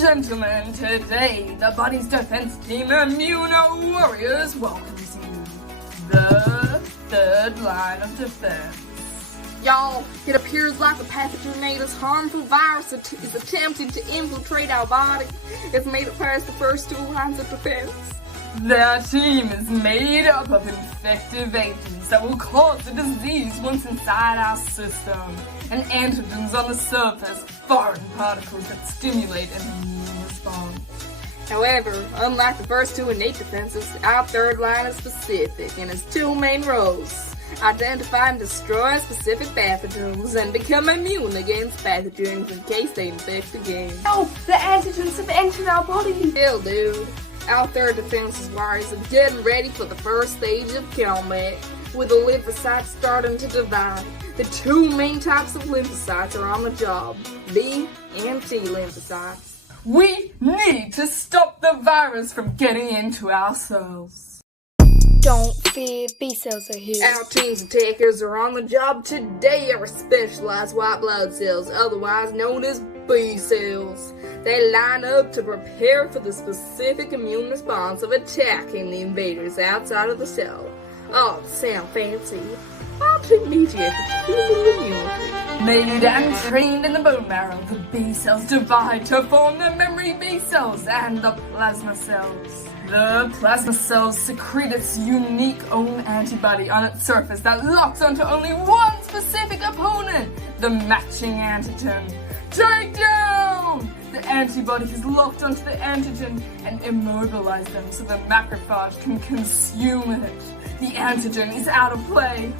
gentlemen, today the body's defense team Immuno Warriors welcomes you. The third line of defense. Y'all, it appears like the pathogenated harmful virus is attempting to infiltrate our body. It's made it past the first two lines of defense. Their team is made up of infective agents that will cause the disease once inside our system, and antigens on the surface, foreign particles that stimulate an immune response. However, unlike the first two innate defenses, our third line is specific and has two main roles. Identify and destroy specific pathogens and become immune against pathogens in case they infect again. Oh, the antigens have entered our body! Hell, dude. Our third defense warriors are getting ready for the first stage of combat, with the lymphocytes starting to divide. The two main types of lymphocytes are on the job, B and T lymphocytes. We need to stop the virus from getting into our cells. Don't fear, B cells are here. Our team's attackers are on the job today are specialized white blood cells, otherwise known as B cells. They line up to prepare for the specific immune response of attacking the invaders outside of the cell. Oh, sound fancy. I'll mediate human immunity. Made and trained in the bone marrow, the B cells divide to form the memory B cells and the plasma cells. The plasma cells secrete its unique own antibody on its surface that locks onto only one specific opponent, the matching antigen. Take down! The antibody is locked onto the antigen and immobilized them so the macrophage can consume it. The antigen is out of play.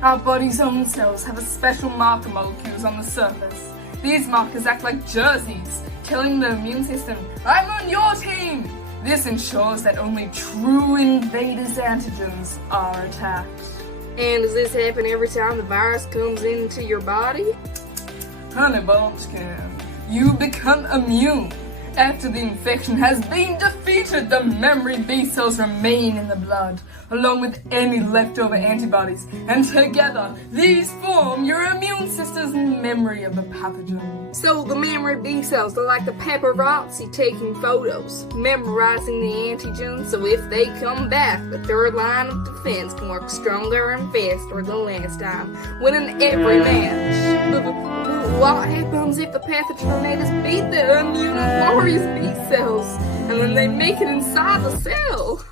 Our body's own cells have a special marker molecules on the surface. These markers act like jerseys, telling the immune system, I'm on your team! This ensures that only true invaders' antigens are attacked. And does this happen every time the virus comes into your body? Honey Bunchkin, you become immune. After the infection has been defeated, the memory B cells remain in the blood, along with any leftover antibodies, and together, these form your immune system's memory of the pathogen. So the memory B cells are like the paparazzi taking photos, memorizing the antigen, so if they come back, the third line of defense can work stronger and faster than last time, winning every match. But what happens if the pathogenators beat the immune warriors B cells, and then they make it inside the cell?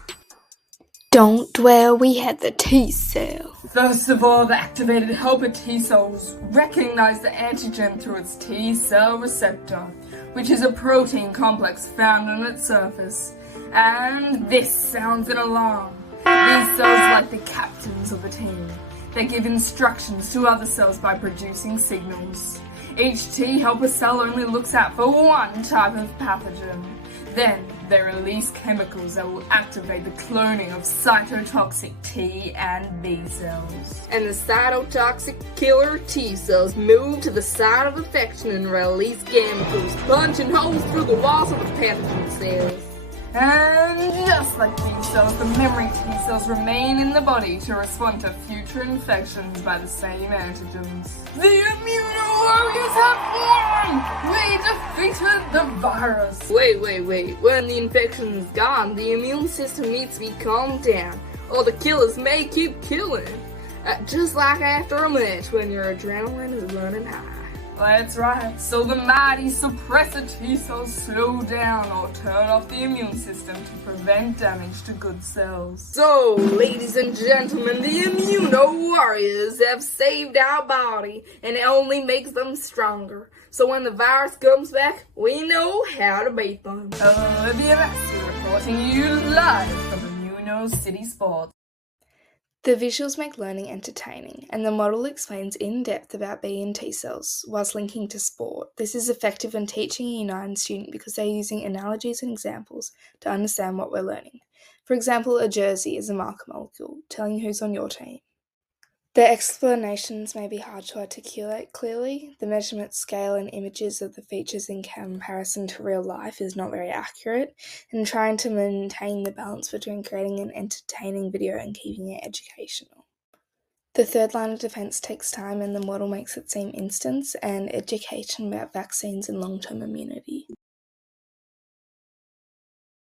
Don't dwell, we had the T cell. First of all, the activated helper T cells recognize the antigen through its T cell receptor, which is a protein complex found on its surface. And this sounds an alarm. These cells are like the captains of the team. They give instructions to other cells by producing signals. Each T helper cell only looks out for one type of pathogen. Then they release chemicals that will activate the cloning of cytotoxic T and B cells. And the cytotoxic killer T cells move to the site of infection and release chemicals, punching holes through the walls of the pathogen cells. And just like B cells, the memory T cells remain in the body to respond to future infections by the same antigens. The Immuno Warriors have won! We defeated the virus! Wait. When the infection is gone, the immune system needs to be calmed down, or the killers may keep killing. Just like after a match when your adrenaline is running high. That's right, so the mighty suppressor T cells slow down or turn off the immune system to prevent damage to good cells. So, ladies and gentlemen, the Immuno Warriors have saved our body, and it only makes them stronger. So when the virus comes back, we know how to beat them. Olivia Massey reporting you live from Immuno City Sports. The visuals make learning entertaining, and the model explains in depth about B and T cells, whilst linking to sport. This is effective when teaching a Year 9 student because they're using analogies and examples to understand what we're learning. For example, a jersey is a marker molecule, telling who's on your team. The explanations may be hard to articulate clearly. The measurement scale and images of the features in comparison to real life is not very accurate, and trying to maintain the balance between creating an entertaining video and keeping it educational. The third line of defense takes time, and the model makes it seem instant and education about vaccines and long-term immunity.